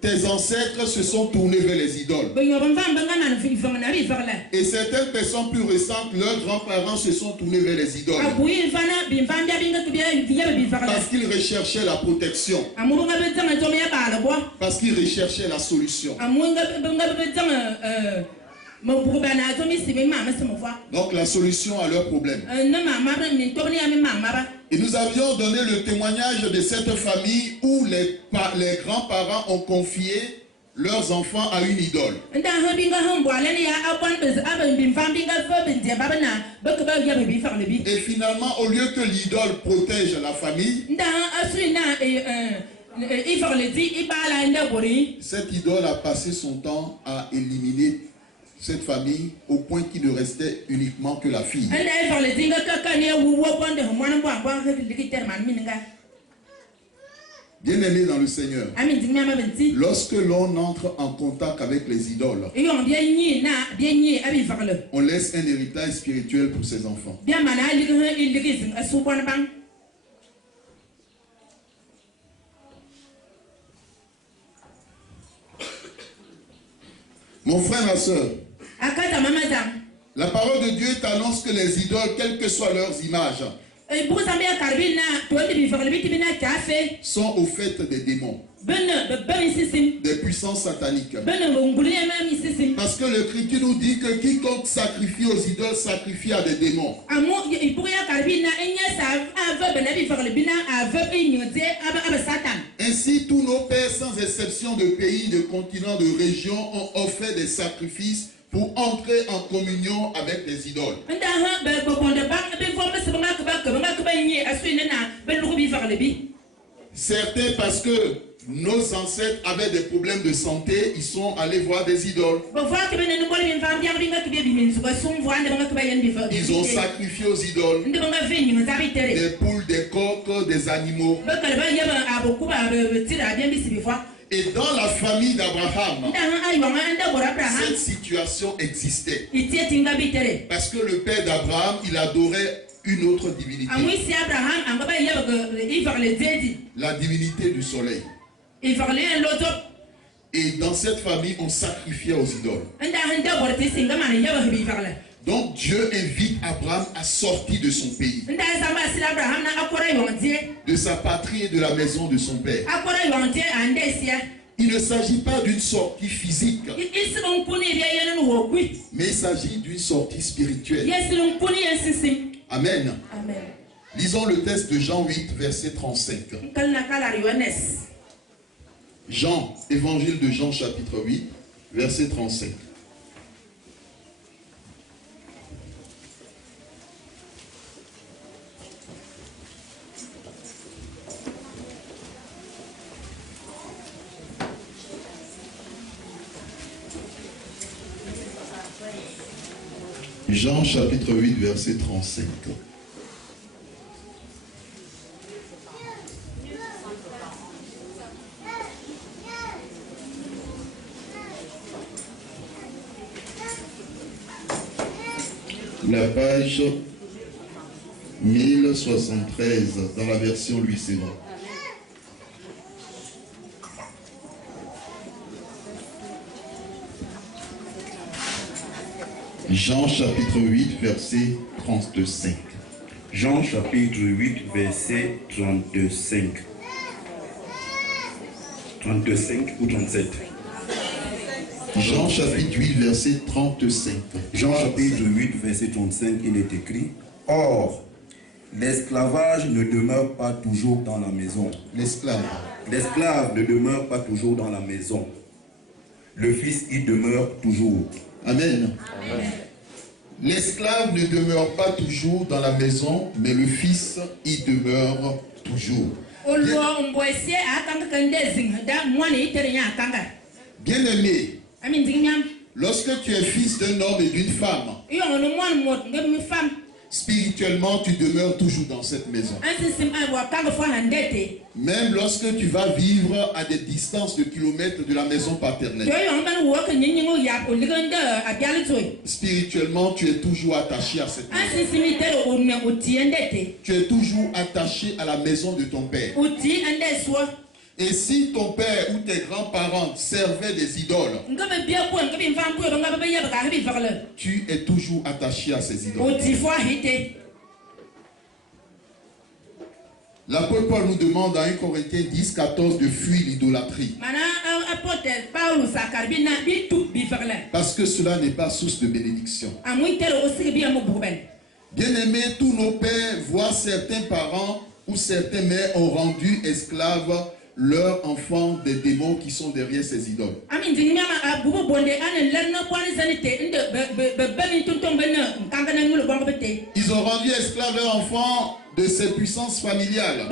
Tes ancêtres se sont tournés vers les idoles. Et certaines personnes plus récentes, leurs grands-parents se sont tournés vers les idoles. Parce qu'ils recherchaient la protection. Parce qu'ils recherchaient la solution. Donc la solution à leurs problèmes. Et nous avions donné le témoignage de cette famille où les grands-parents ont confié leurs enfants à une idole. Et finalement, au lieu que l'idole protège la famille, cette idole a passé son temps à éliminer cette famille au point qu'il ne restait uniquement que la fille. Bien-aimés dans le Seigneur, lorsque l'on entre en contact avec les idoles, on laisse un héritage spirituel pour ses enfants. Mon frère, ma soeur, la parole de Dieu t'annonce que les idoles, quelles que soient leurs images, sont au fait des démons, des puissances sataniques. Parce que l'Écriture nous dit que quiconque sacrifie aux idoles sacrifie à des démons. Ainsi, tous nos pères, sans exception de pays, de continents, de régions, ont offert des sacrifices pour entrer en communion avec les idoles. Certains, parce que nos ancêtres avaient des problèmes de santé, ils sont allés voir des idoles. Ils ont sacrifié aux idoles des poules, des coqs, des animaux. Et dans la famille d'Abraham, cette situation existait. Parce que le père d'Abraham, il adorait une autre divinité. La divinité du soleil. Et dans cette famille, on sacrifiait aux idoles. Donc Dieu invite Abraham à sortir de son pays, de sa patrie et de la maison de son père. Il ne s'agit pas d'une sortie physique, mais il s'agit d'une sortie spirituelle. Amen. Amen. Lisons le texte de Jean 8, verset 35. Jean, évangile de Jean, chapitre 8, verset 35. Jean chapitre 8 verset 35. La page 1073 dans la version Louis Sénon. Jean chapitre 8 verset 35. Jean chapitre 8 verset 35. 35 ou 37. Jean chapitre 8 verset 35. Jean chapitre 8 verset 35, il est écrit: Or, l'esclavage ne demeure pas toujours dans la maison. L'esclave ne demeure pas toujours dans la maison. Le Fils y demeure toujours. Amen. Amen. L'esclave ne demeure pas toujours dans la maison, mais le Fils y demeure toujours. Bien-aimé, lorsque tu es fils d'un homme et d'une femme, spirituellement, tu demeures toujours dans cette maison. Même lorsque tu vas vivre à des distances de kilomètres de la maison paternelle. Spirituellement, tu es toujours attaché à cette maison. Tu es toujours attaché à la maison de ton père. Et si ton père ou tes grands-parents servaient des idoles, tu es toujours attaché à ces idoles. L'apôtre Paul nous demande dans 1 Corinthiens 10, 14 de fuir l'idolâtrie. Parce que cela n'est pas source de bénédiction. Bien-aimés, tous nos pères, voire certains parents ou certains mères ont rendu esclaves leurs enfants des démons qui sont derrière ces idoles. Ils ont rendu esclaves leurs enfants de ces puissances familiales.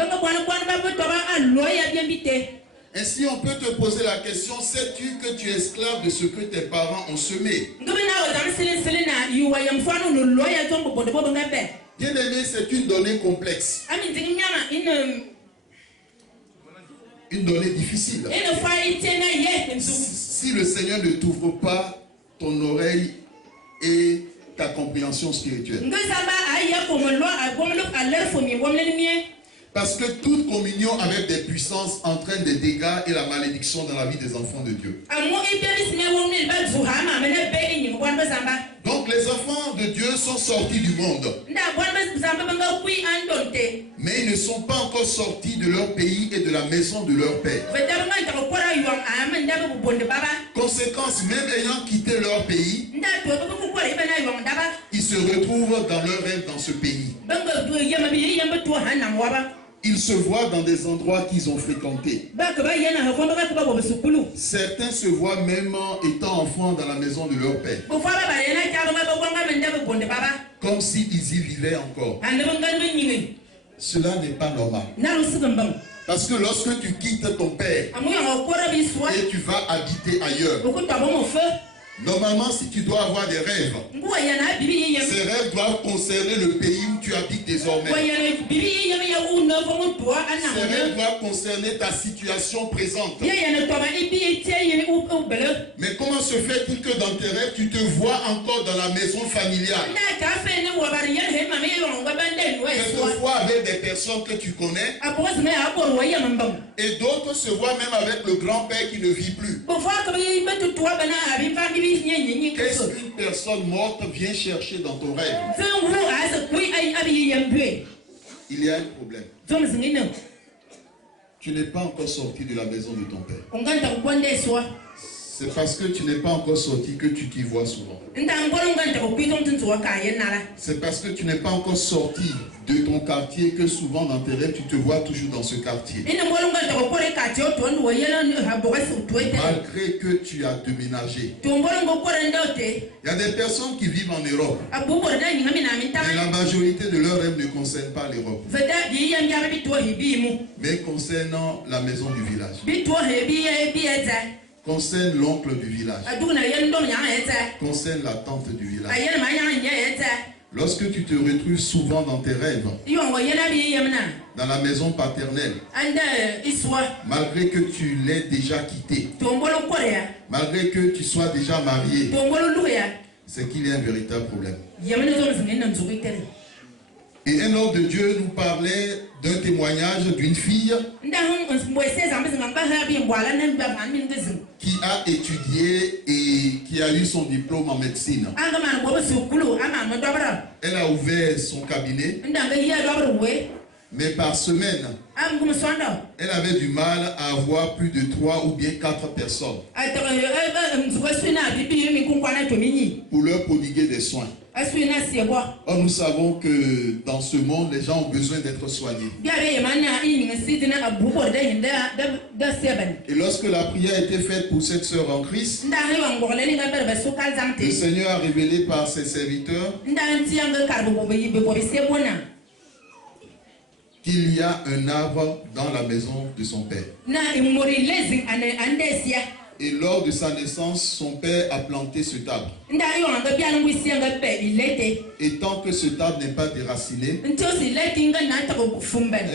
Ainsi, on peut te poser la question, sais-tu que tu es esclave de ce que tes parents ont semé? Bien-aimé, c'est une donnée complexe. Une donnée difficile. Si le Seigneur ne t'ouvre pas ton oreille et ta compréhension spirituelle. Parce que toute communion avec des puissances entraîne des dégâts et la malédiction dans la vie des enfants de Dieu. Donc les enfants de Dieu sont sortis du monde. Mais ils ne sont pas encore sortis de leur pays et de la maison de leur père. Conséquence, même ayant quitté leur pays, ils se retrouvent dans leur rêve dans ce pays. Ils se voient dans des endroits qu'ils ont fréquentés. Certains se voient même étant enfants dans la maison de leur père. Comme s'ils y vivaient encore. Cela n'est pas normal. Parce que lorsque tu quittes ton père et tu vas habiter ailleurs, normalement, si tu dois avoir des rêves, ces rêves doivent concerner le pays où tu habites désormais. Ces rêves doivent concerner ta situation présente. Mais comment se fait-il que dans tes rêves, tu te vois encore dans la maison familiale? Quelquefois avec des personnes que tu connais. Et d'autres se voient même avec le grand-père qui ne vit plus. Qu'est-ce qu'une personne morte vient chercher dans ton rêve? Il y a un problème. Tu n'es pas encore sorti de la maison de ton père. C'est parce que tu n'es pas encore sorti que tu t'y vois souvent. C'est parce que tu n'es pas encore sorti de ton quartier que souvent dans tes rêves tu te vois toujours dans ce quartier. Malgré que tu as déménagé. Il y a des personnes qui vivent en Europe. Mais la majorité de leurs rêves ne concernent pas l'Europe. Mais concernant la maison du village. Concerne l'oncle du village. Concerne la tante du village. Lorsque tu te retrouves souvent dans tes rêves, dans la maison paternelle, malgré que tu l'aies déjà quitté, malgré que tu sois déjà marié, c'est qu'il y a un véritable problème. Et un homme de Dieu nous parlait d'un témoignage d'une fille qui a étudié et qui a eu son diplôme en médecine. Elle a ouvert son cabinet, mais par semaine, elle avait du mal à avoir plus de 3 ou bien 4 personnes pour leur prodiguer des soins. Or, nous savons que dans ce monde, les gens ont besoin d'être soignés. Et lorsque la prière a été faite pour cette sœur en Christ, le Seigneur a révélé par ses serviteurs qu'il y a un arbre dans la maison de son père. Et lors de sa naissance, son père a planté cet arbre. Et tant que cet arbre n'est pas déraciné, elle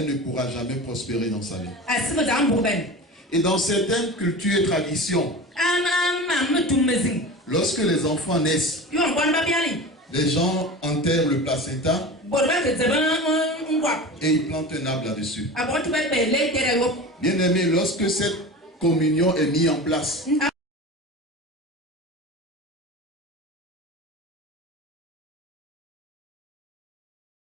ne pourra jamais prospérer dans sa vie. Et dans certaines cultures et traditions, lorsque les enfants naissent, les gens enterrent le placenta Et il plante un arbre là-dessus. Bien aimé, lorsque cette communion est mise en place,